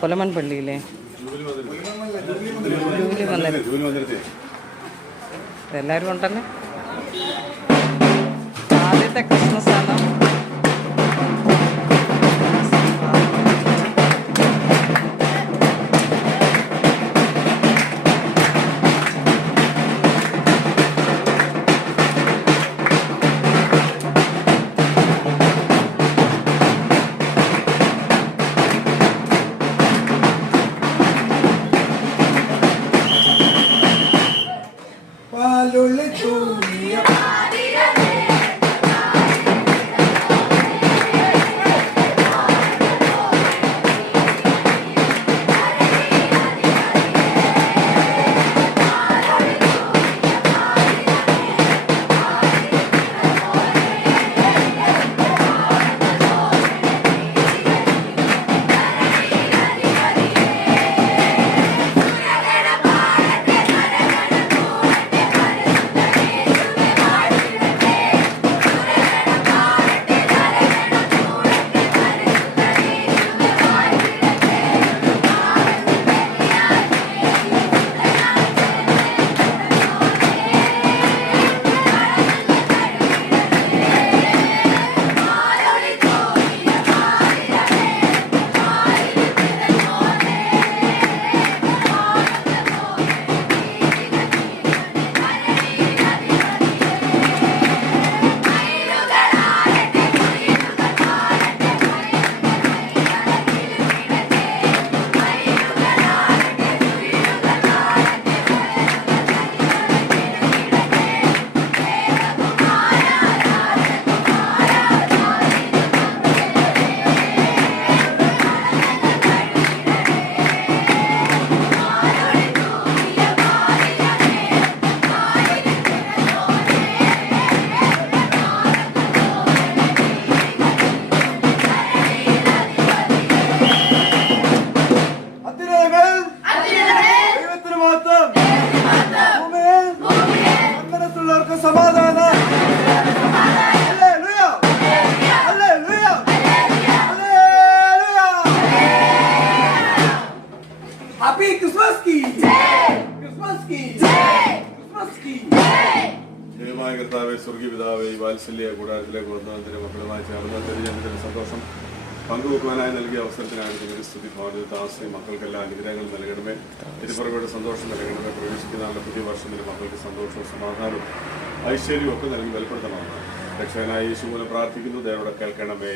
പുലമൺ പള്ളിയിലെ എല്ലാവരും ഉണ്ടല്ലോ. ആദ്യത്തെ ക്രിസ്മസ് ആണ്. ദൈവമായ കർത്താവേ, സ്വർഗീയ പിതാവേ, ഈ വാത്സല്യ കൂടാരത്തിലേക്ക് വന്നതിന്റെ മക്കളുമായി ചേർന്ന് ജനത്തിന്റെ സന്തോഷം പങ്കുവെക്കുവാനായി നൽകിയ അവസരത്തിനാണ് നിങ്ങളുടെ സ്തുതി. ഭാരതദാസയും മക്കൾക്കെല്ലാം അനുഗ്രഹങ്ങൾ നൽകണമേ. തിരുപ്പറവയുടെ സന്തോഷം നൽകണമേ. പ്രവേശിക്കുന്ന പുതിയ വർഷത്തിൽ മക്കൾക്ക് സന്തോഷവും സമാധാനവും ഐശ്വര്യവും ഒക്കെ നൽകി ബലപ്പെടുത്തണമെന്ന് രക്ഷകനായ യേശു മൂലം പ്രാർത്ഥിക്കുന്നു. ദയവോടെ കേൾക്കണമേ.